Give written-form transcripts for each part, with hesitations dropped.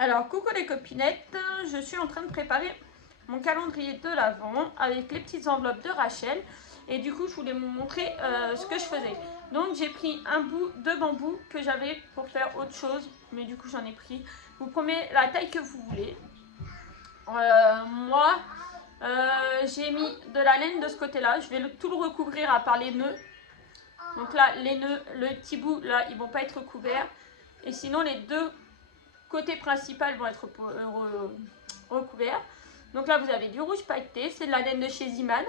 Alors, coucou les copinettes, je suis en train de préparer mon calendrier de l'Avent avec les petites enveloppes de Rachel. Et du coup, je voulais vous montrer ce que je faisais. Donc, j'ai pris un bout de bambou que j'avais pour faire autre chose. Mais du coup, j'en ai pris. Vous prenez la taille que vous voulez. Moi, j'ai mis de la laine de ce côté-là. Je vais tout le recouvrir à part les nœuds. Donc là, les nœuds, le petit bout, là, ils ne vont pas être recouverts. Et sinon, les deux côté principal vont être recouverts. Donc là, vous avez du rouge pailleté, c'est de la laine de chez Ziman.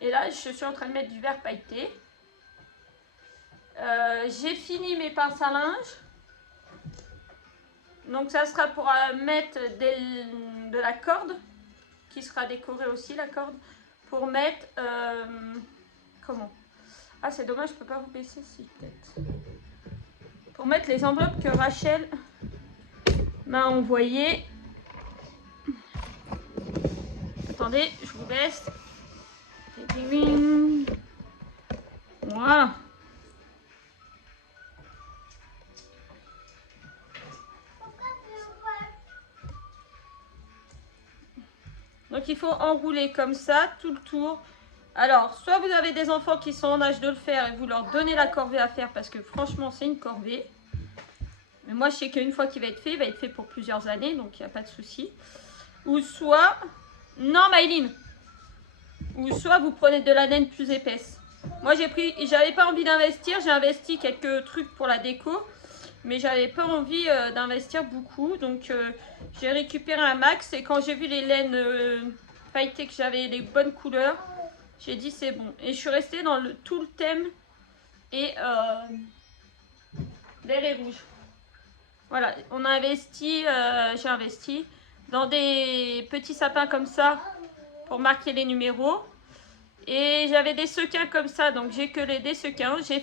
Et là, je suis en train de mettre du vert pailleté. J'ai fini mes pinces à linge. Donc ça sera pour mettre de la corde, qui sera décorée aussi, la corde, pour mettre... comment? Ah, c'est dommage, je peux pas vous baisser si, peut-être. Pour mettre les enveloppes que Rachel m'a envoyées. Attendez, je vous baisse. Voilà. Donc il faut enrouler comme ça tout le tour. Alors, soit vous avez des enfants qui sont en âge de le faire et vous leur donnez la corvée à faire parce que franchement c'est une corvée. Mais moi je sais qu'une fois qu'il va être fait, il va être fait pour plusieurs années, donc il n'y a pas de souci. Ou soit... Non Maëline. Ou soit vous prenez de la laine plus épaisse. Moi j'avais pas envie d'investir, j'ai investi quelques trucs pour la déco. Mais j'avais pas envie d'investir beaucoup. Donc j'ai récupéré un max. Et quand j'ai vu les laines pailletées que j'avais les bonnes couleurs, j'ai dit c'est bon. Et je suis restée dans tout le thème. Et vert et rouge. Voilà, on a investi, j'ai investi dans des petits sapins comme ça pour marquer les numéros. Et j'avais des sequins comme ça, donc j'ai collé des sequins. Je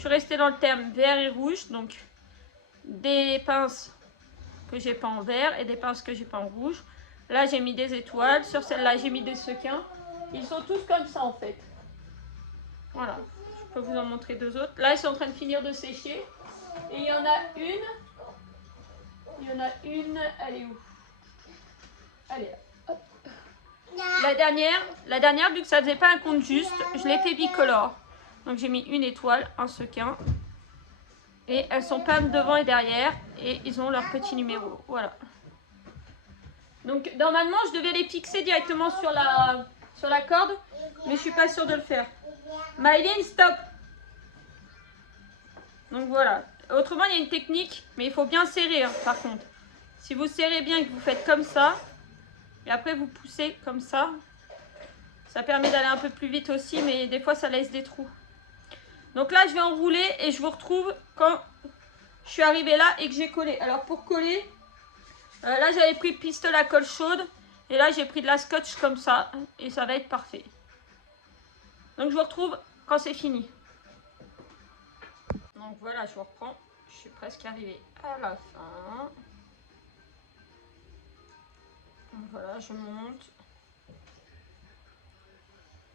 suis restée dans le thème vert et rouge, donc des pinces que j'ai pas en vert et des pinces que j'ai pas en rouge. Là j'ai mis des étoiles, sur celle-là j'ai mis des sequins. Ils sont tous comme ça en fait. Voilà, je peux vous en montrer deux autres. Là ils sont en train de finir de sécher. Et il y en a une, elle est où? Allez, hop. La dernière, vu que ça faisait pas un compte juste, je l'ai fait bicolore. Donc j'ai mis une étoile, un sequin. Et elles sont peintes devant et derrière. Et ils ont leur petit numéro. Voilà. Donc normalement je devais les fixer directement sur la corde. Mais je suis pas sûre de le faire. Maëline, stop! Donc voilà. Autrement il y a une technique. Mais il faut bien serrer hein, par contre. Si vous serrez bien et que vous faites comme ça. Et après vous poussez comme ça. Ça permet d'aller un peu plus vite aussi. Mais des fois ça laisse des trous. Donc là je vais enrouler. Et je vous retrouve quand je suis arrivée là et que j'ai collé. Alors pour coller... là j'avais pris pistolet à colle chaude. Et là j'ai pris de la scotch comme ça. Et ça va être parfait. Donc je vous retrouve quand c'est fini. Donc voilà, je vous reprends. Je suis presque arrivée à la fin. Donc voilà, je monte.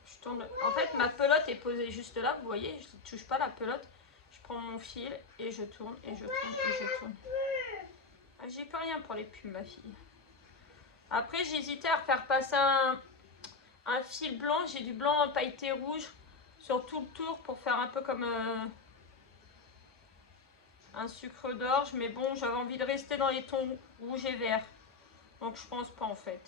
Je tourne. En fait, ma pelote est posée juste là. Vous voyez, je ne touche pas la pelote. Je prends mon fil et je tourne et je tourne et je tourne. Ah, j'y peux rien pour les pubs, ma fille. Après, j'hésitais à faire passer un fil blanc. J'ai du blanc pailleté rouge sur tout le tour pour faire un peu comme un sucre d'orge. Mais bon, j'avais envie de rester dans les tons rouge et vert. Donc je pense pas en fait.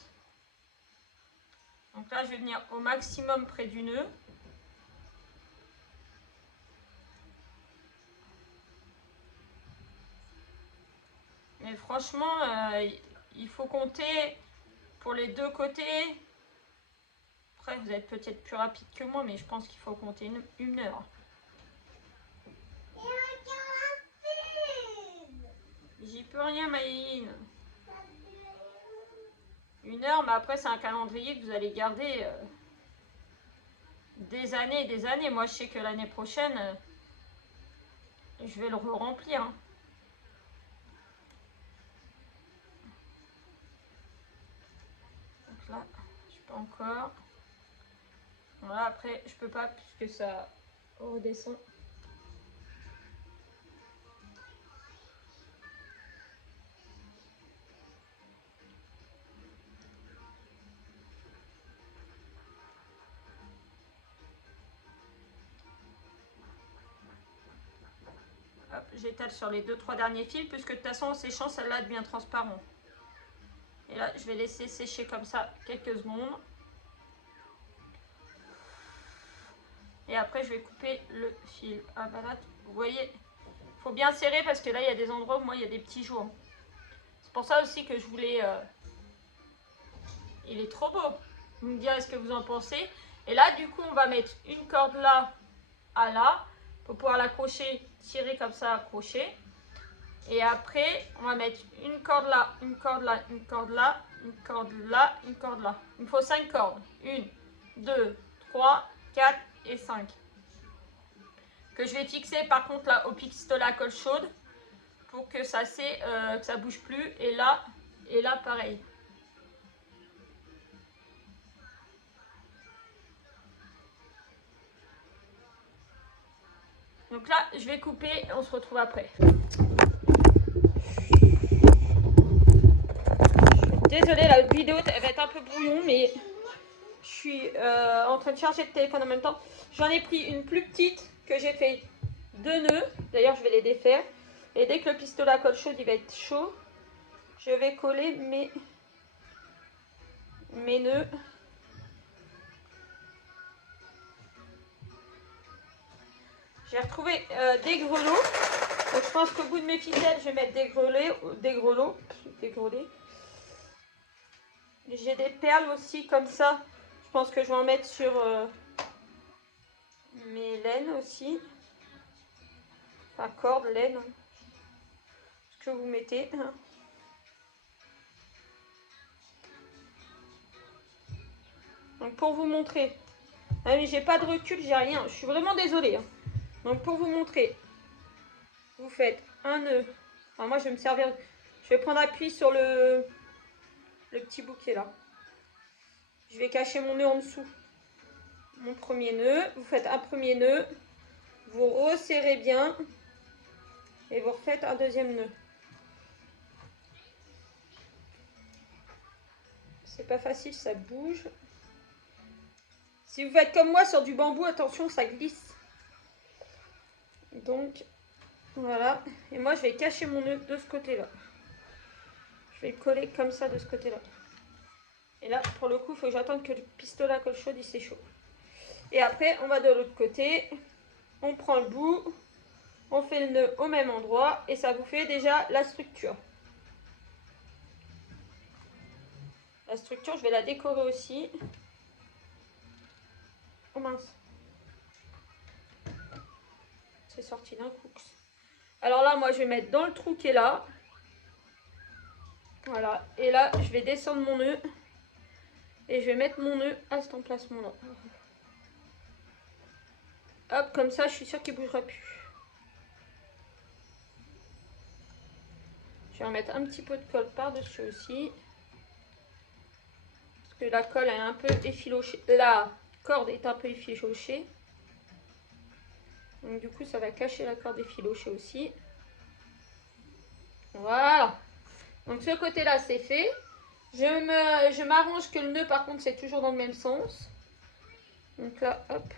Donc là, je vais venir au maximum près du nœud. Mais franchement, il faut compter pour les deux côtés. Après, vous êtes peut-être plus rapide que moi, mais je pense qu'il faut compter une heure. J'y peux rien, Maïline. Une heure, mais après, c'est un calendrier que vous allez garder des années et des années. Moi, je sais que l'année prochaine, je vais le remplir. Hein. Donc là, je peux encore. Voilà, après, je peux pas puisque ça redescend. j'étale sur les 2-3 derniers fils, puisque de toute façon en séchant, celle-là devient transparent. Et là, je vais laisser sécher comme ça quelques secondes. Et après, je vais couper le fil. Ah bah là, vous voyez, il faut bien serrer parce que là, il y a des endroits où moi, il y a des petits jours. C'est pour ça aussi que je voulais... Il est trop beau. Vous me direz ce que vous en pensez. Et là, du coup, on va mettre une corde là à là pour pouvoir l'accrocher, tirer comme ça, accrocher. Et après, on va mettre une corde là, une corde là, une corde là, une corde là, une corde là. Il me faut 5 cordes. 1, 2, 3, 4 et 5. Que je vais fixer par contre là au pistolet à colle chaude pour que ça bouge plus. Et là pareil. Donc là, je vais couper et on se retrouve après. Désolée, la vidéo elle va être un peu brouillon, mais je suis en train de charger le téléphone en même temps. J'en ai pris une plus petite que j'ai fait 2 nœuds. D'ailleurs, je vais les défaire. Et dès que le pistolet à colle chaude il va être chaud, je vais coller mes nœuds. J'ai retrouvé des grelots. Donc je pense qu'au bout de mes ficelles, je vais mettre des grelots. J'ai des perles aussi comme ça. Je pense que je vais en mettre sur mes laines aussi. Enfin, corde, laine. Ce que vous mettez. Donc pour vous montrer. Ah oui, j'ai pas de recul, j'ai rien. Je suis vraiment désolée. Donc pour vous montrer, vous faites un nœud. Alors moi je vais me servir. Je vais prendre appui sur le petit bouquet là. Je vais cacher mon nœud en dessous. Mon premier nœud. Vous faites un premier nœud. Vous resserrez bien. Et vous refaites un deuxième nœud. C'est pas facile, ça bouge. Si vous faites comme moi sur du bambou, attention, ça glisse. Donc, voilà. Et moi, je vais cacher mon nœud de ce côté-là. Je vais le coller comme ça de ce côté-là. Et là, pour le coup, il faut que j'attende que le pistolet à colle chaude, il s'échauffe. Et après, on va de l'autre côté. On prend le bout. On fait le nœud au même endroit. Et ça vous fait déjà la structure. La structure, je vais la décorer aussi. Oh mince. C'est sorti d'un coup. Alors là, moi, je vais mettre dans le trou qui est là. Voilà. Et là, je vais descendre mon nœud. Et je vais mettre mon nœud à cet emplacement-là. Hop, comme ça, je suis sûre qu'il ne bougera plus. Je vais en mettre un petit peu de colle par-dessus aussi. Parce que la colle est un peu effilochée. La corde est un peu effilochée. Donc du coup, ça va cacher la corde effilochée aussi. Voilà. Donc ce côté-là, c'est fait. Je m'arrange que le nœud, par contre, c'est toujours dans le même sens. Donc là, hop.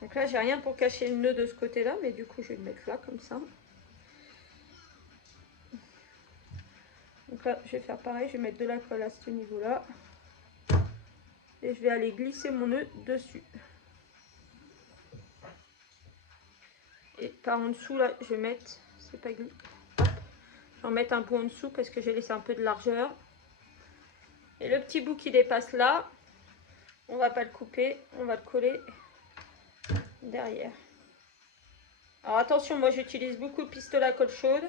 Donc là, j'ai rien pour cacher le nœud de ce côté-là, mais du coup, je vais le mettre là, comme ça. Donc là, je vais faire pareil, je vais mettre de la colle à ce niveau-là. Et je vais aller glisser mon nœud dessus. Et par en dessous, là, je vais mettre, c'est pas glissé. Je vais en mettre un bout en dessous parce que j'ai laissé un peu de largeur. Et le petit bout qui dépasse là, on va pas le couper, on va le coller derrière. Alors attention, moi j'utilise beaucoup le pistolet à colle chaude.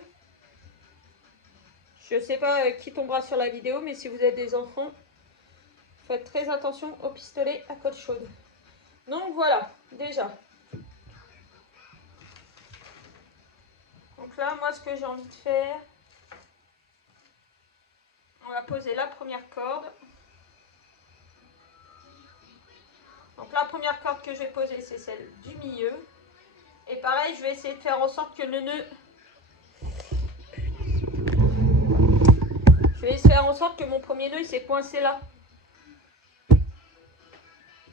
Je sais pas qui tombera sur la vidéo, mais si vous êtes des enfants, faites très attention au pistolet à colle chaude. Donc voilà, déjà. Donc là, moi ce que j'ai envie de faire, on va poser la première corde. Donc la première corde que je vais poser, c'est celle du milieu. Et pareil, je vais essayer de faire en sorte que le nœud... Je Je vais faire en sorte que mon premier nœud il s'est coincé là.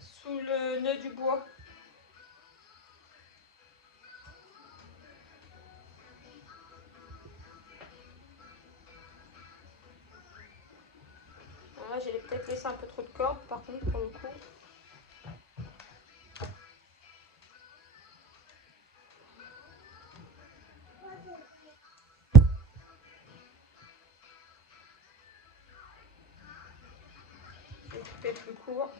Sous le nœud du bois. Là, j'ai peut-être laissé un peu trop de corde, par contre, pour le coup. Je vais couper plus court.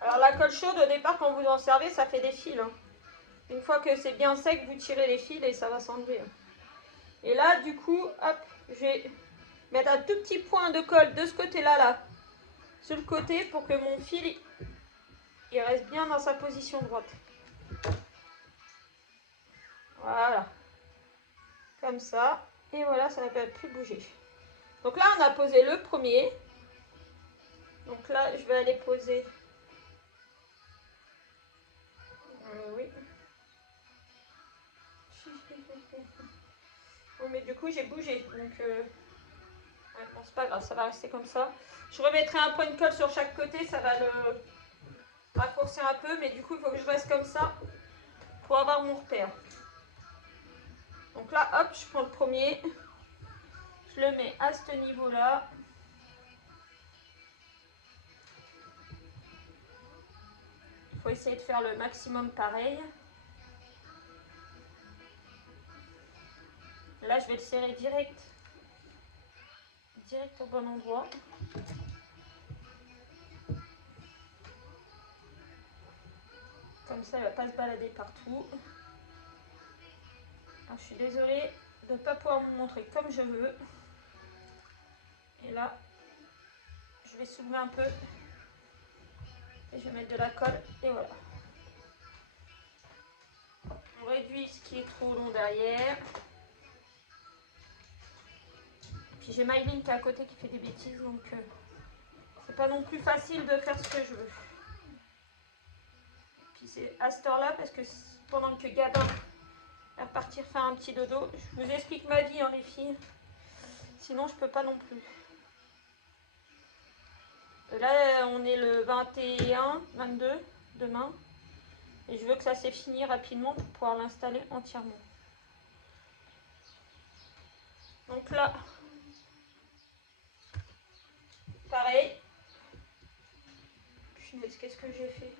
Alors, la colle chaude, au départ, quand vous en servez, ça fait des fils. Hein. Une fois que c'est bien sec, vous tirez les fils et ça va s'enlever. Et là, du coup, hop, je vais mettre un tout petit point de colle de ce côté-là, là, sur le côté, pour que mon fil il reste bien dans sa position droite. Voilà. Comme ça. Et voilà, ça ne va plus bouger. Donc là, on a posé le premier. Donc là, je vais aller poser... oui. Bon, mais du coup, j'ai bougé. Donc, ouais, bon, c'est pas grave, ça va rester comme ça. Je remettrai un point de colle sur chaque côté, ça va le raccourcir un peu. Mais du coup, il faut que je reste comme ça pour avoir mon repère. Donc là, hop, je prends le premier. Je le mets à ce niveau-là. Il faut essayer de faire le maximum pareil. Là, je vais le serrer direct au bon endroit. Comme ça, il ne va pas se balader partout. Alors, je suis désolée de ne pas pouvoir vous montrer comme je veux. Et là, je vais soulever un peu. Et je vais mettre de la colle. Et voilà. On réduit ce qui est trop long derrière. Puis j'ai Maïline qui est à côté qui fait des bêtises. Donc, c'est pas non plus facile de faire ce que je veux. Puis c'est à cette heure-là parce que pendant que Gabin va repartir faire un petit dodo, je vous explique ma vie, hein, les filles. Sinon, je peux pas non plus. Là, on est le 21, 22 demain. Et je veux que ça s'est fini rapidement pour pouvoir l'installer entièrement. Donc là, pareil. Punaise, qu'est-ce que j'ai fait?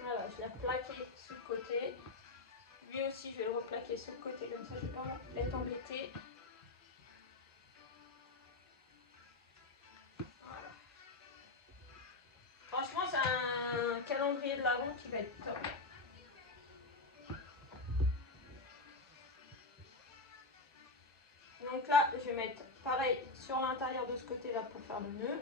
Voilà, je l'ai replaqué sur le côté. Lui aussi, je vais le replaquer sur le côté, comme ça je ne vais pas être embêtée. Voilà. Franchement, c'est un calendrier de l'Avent qui va être top. Donc là, je vais mettre pareil sur l'intérieur de ce côté-là pour faire le nœud.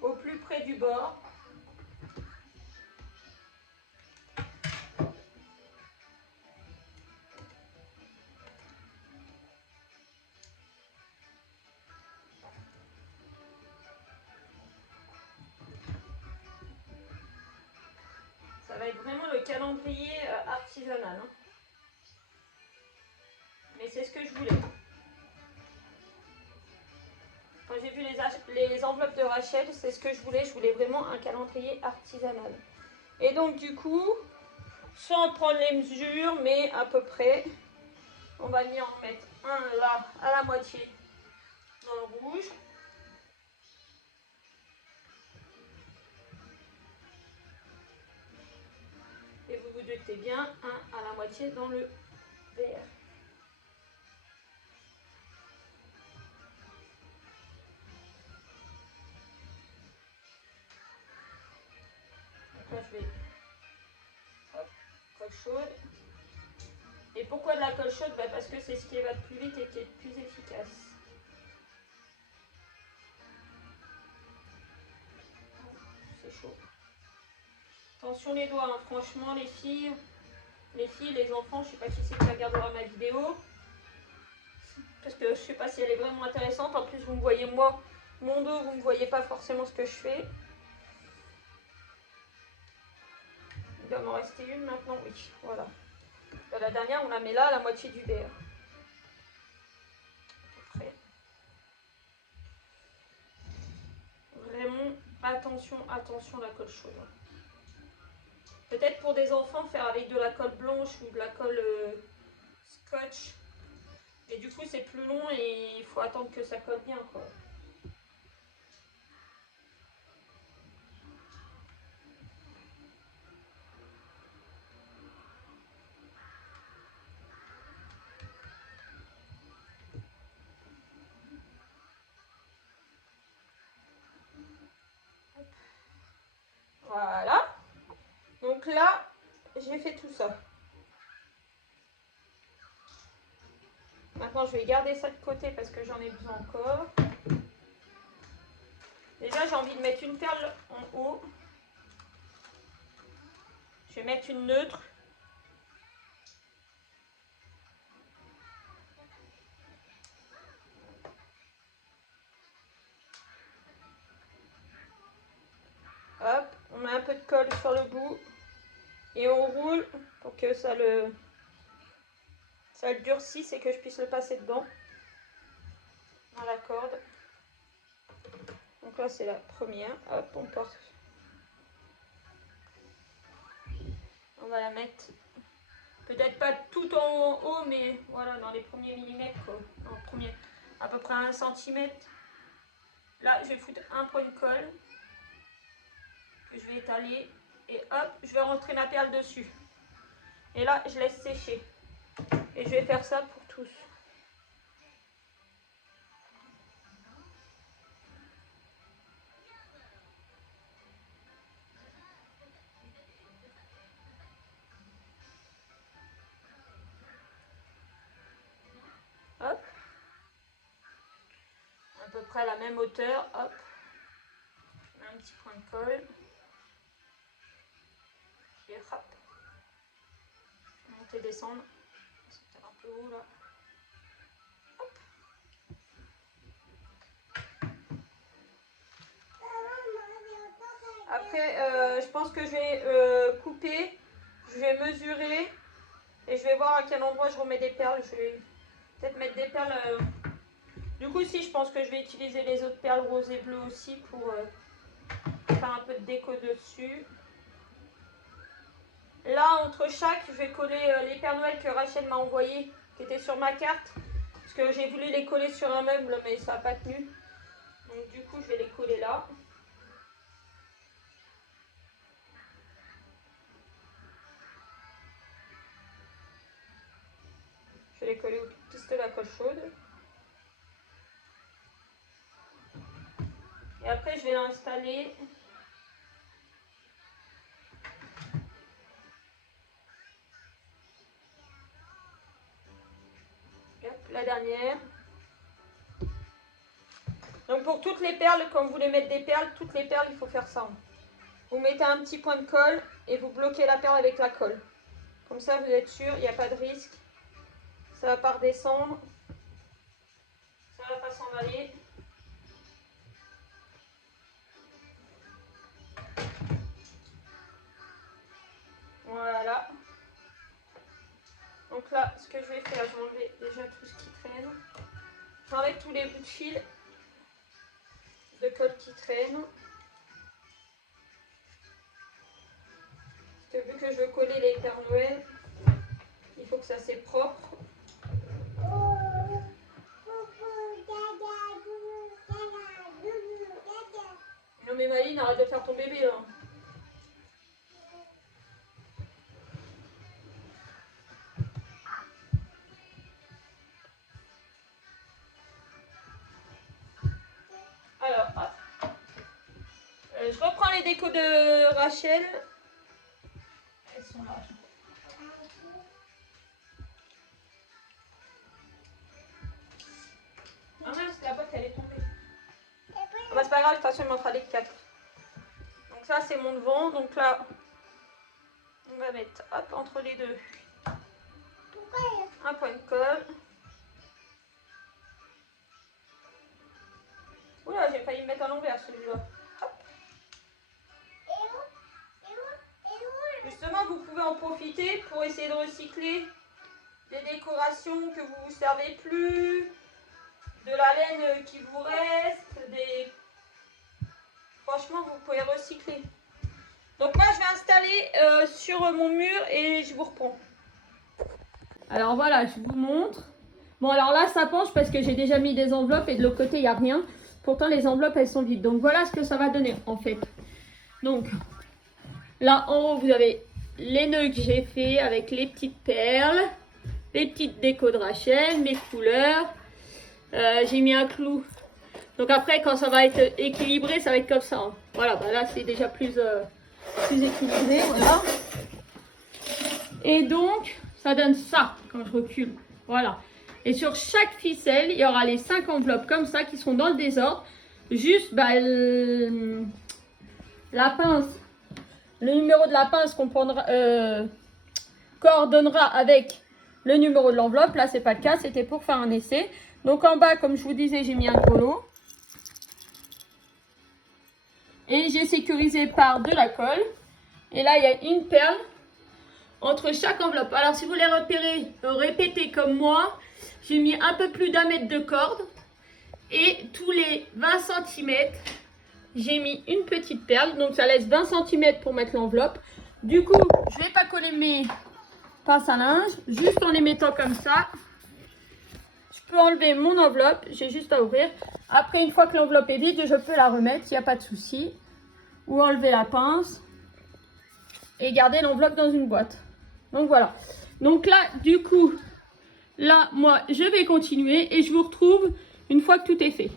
Au plus près du bord. Ça va être vraiment le calendrier artisanal. Hein. Mais c'est ce que je voulais. Quand j'ai vu les enveloppes de Rachel, c'est ce que je voulais. Je voulais vraiment un calendrier artisanal. Et donc du coup, sans prendre les mesures, mais à peu près, on va venir en mettre un là à la moitié dans le rouge. Et vous vous doutez bien, un à la moitié dans le vert. Donc là, je vais... Hop, colle chaude. Et pourquoi de la colle chaude? Parce que c'est ce qui va plus vite et qui est le plus efficace. c'est chaud. Attention les doigts, hein. Franchement les filles, les enfants, je sais pas qui c'est qui regardera ma vidéo. Parce que je sais pas si elle est vraiment intéressante. En plus vous me voyez moi, mon dos, vous ne voyez pas forcément ce que je fais. Il doit m'en rester une maintenant, oui, voilà. La dernière on la met là, à la moitié du verre. Après. Vraiment, attention, attention la colle chaude. Peut-être pour des enfants, faire avec de la colle blanche ou de la colle scotch. Et du coup, c'est plus long et il faut attendre que ça colle bien, quoi. Voilà. Donc là, j'ai fait tout ça. Maintenant, je vais garder ça de côté parce que j'en ai besoin encore. Déjà, j'ai envie de mettre une perle en haut. Je vais mettre une neutre. Hop, on met un peu de colle sur le bout. Et on roule pour que ça le durcisse et que je puisse le passer dedans. Dans la corde. Donc là, c'est la première. Hop, on porte. On va la mettre, peut-être pas tout en haut, mais voilà, dans les premiers millimètres, quoi. En premier, à peu près 1 cm. Là, je vais foutre un point de colle que je vais étaler. Et hop, je vais rentrer ma perle dessus. Et là, je laisse sécher. Et je vais faire ça pour tous. Hop. À peu près à la même hauteur. Hop. Un petit point de colle. Et hop. Monter, descendre. C'est peut-être un peu haut là. Hop. Après, je pense que je vais couper. Je vais mesurer. Et je vais voir à quel endroit je remets des perles. Je vais peut-être mettre des perles. Du coup, si, je pense que je vais utiliser les autres perles roses et bleues aussi pour faire un peu de déco dessus. Là, entre chaque, je vais coller les Pères Noël que Rachel m'a envoyées, qui étaient sur ma carte. Parce que j'ai voulu les coller sur un meuble, mais ça n'a pas tenu. Donc du coup, je vais les coller là. Je vais les coller au piste de la colle chaude. Et après, je vais l'installer. La dernière. Donc pour toutes les perles, quand vous voulez mettre des perles, toutes les perles, il faut faire ça. Vous mettez un petit point de colle et vous bloquez la perle avec la colle. Comme ça, vous êtes sûr, il n'y a pas de risque. Ça ne va pas redescendre. Ça ne va pas s'en aller. Voilà. Donc là, ce que je vais faire, je vais enlever déjà tout ce qui traîne. J'enlève tous les bouts de fil de colle qui traînent. Parce que vu que je veux coller les Pères Noël, il faut que ça soit propre. Non mais Maline, arrête de faire ton bébé là. Alors, hop. Je reprends les décos de Rachel. Elles sont là. Ah mince, la boîte elle est tombée. Ah bah c'est pas grave, de toute façon il m'en fera les 4. Donc ça c'est mon devant. Donc là, on va mettre hop, entre les deux un point de colle. Oula, j'ai failli me mettre à l'envers celui-là. Justement, vous pouvez en profiter pour essayer de recycler des décorations que vous ne servez plus, de la laine qui vous reste, Franchement, vous pouvez recycler. Donc moi, je vais installer sur mon mur et je vous reprends. Alors voilà, je vous montre. Bon, alors là, ça penche parce que j'ai déjà mis des enveloppes et de l'autre côté, il n'y a rien. Pourtant, les enveloppes, elles sont vides. Donc voilà ce que ça va donner en fait. Donc là, en haut, vous avez les nœuds que j'ai fait avec les petites perles, les petites décos de Rachel, mes couleurs. J'ai mis un clou. Donc après, quand ça va être équilibré, ça va être comme ça. Hein. Voilà, bah là, c'est déjà plus équilibré. Voilà. Et donc, ça donne ça quand je recule. Voilà. Et sur chaque ficelle, il y aura les 5 enveloppes comme ça qui sont dans le désordre. Juste, bah, la pince, le numéro de la pince qu'on prendra, coordonnera avec le numéro de l'enveloppe. Là, c'est pas le cas, c'était pour faire un essai. Donc en bas, comme je vous disais, j'ai mis un gros lot. Et j'ai sécurisé par de la colle. Et là, il y a une perle entre chaque enveloppe. Alors, si vous les repérez, répétez comme moi. J'ai mis un peu plus d'1 mètre de corde. Et tous les 20 cm, j'ai mis une petite perle. Donc, ça laisse 20 cm pour mettre l'enveloppe. Du coup, je ne vais pas coller mes pinces à linge. Juste en les mettant comme ça. Je peux enlever mon enveloppe. J'ai juste à ouvrir. Après, une fois que l'enveloppe est vide, je peux la remettre. Il n'y a pas de souci. Ou enlever la pince. Et garder l'enveloppe dans une boîte. Donc, voilà. Donc là, du coup... Là, moi, je vais continuer et je vous retrouve une fois que tout est fait.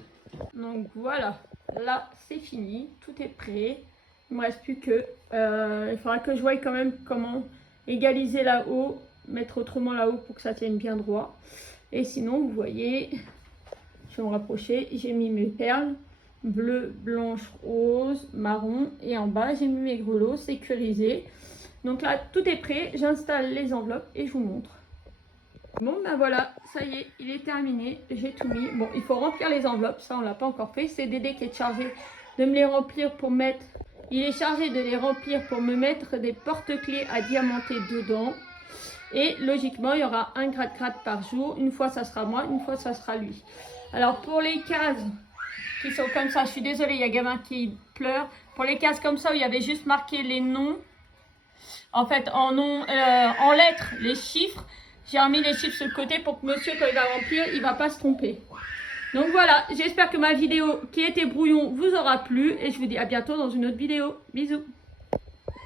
Donc voilà, là, c'est fini. Tout est prêt. Il ne me reste plus que... il faudra que je voie quand même comment égaliser là-haut, mettre autrement là-haut pour que ça tienne bien droit. Et sinon, vous voyez, je vais me rapprocher. J'ai mis mes perles bleues, blanches, roses, marron. Et en bas, j'ai mis mes grelots sécurisés. Donc là, tout est prêt. J'installe les enveloppes et je vous montre. Bon ben voilà, ça y est, il est terminé, j'ai tout mis. Bon, il faut remplir les enveloppes, ça on l'a pas encore fait. C'est Dédé qui est chargé de me les remplir pour mettre... Il est chargé de les remplir pour me mettre des porte-clés à diamanter dedans. Et logiquement, il y aura un gratte-gratte par jour. Une fois ça sera moi, une fois ça sera lui. Alors pour les cases qui sont comme ça, je suis désolée, il y a gamin qui pleure. Pour les cases comme ça où il y avait juste marqué les noms, en fait en lettres, les chiffres. J'ai remis les chiffres sur le côté pour que monsieur, quand il va remplir, il ne va pas se tromper. Donc voilà, j'espère que ma vidéo qui était brouillon vous aura plu. Et je vous dis à bientôt dans une autre vidéo. Bisous.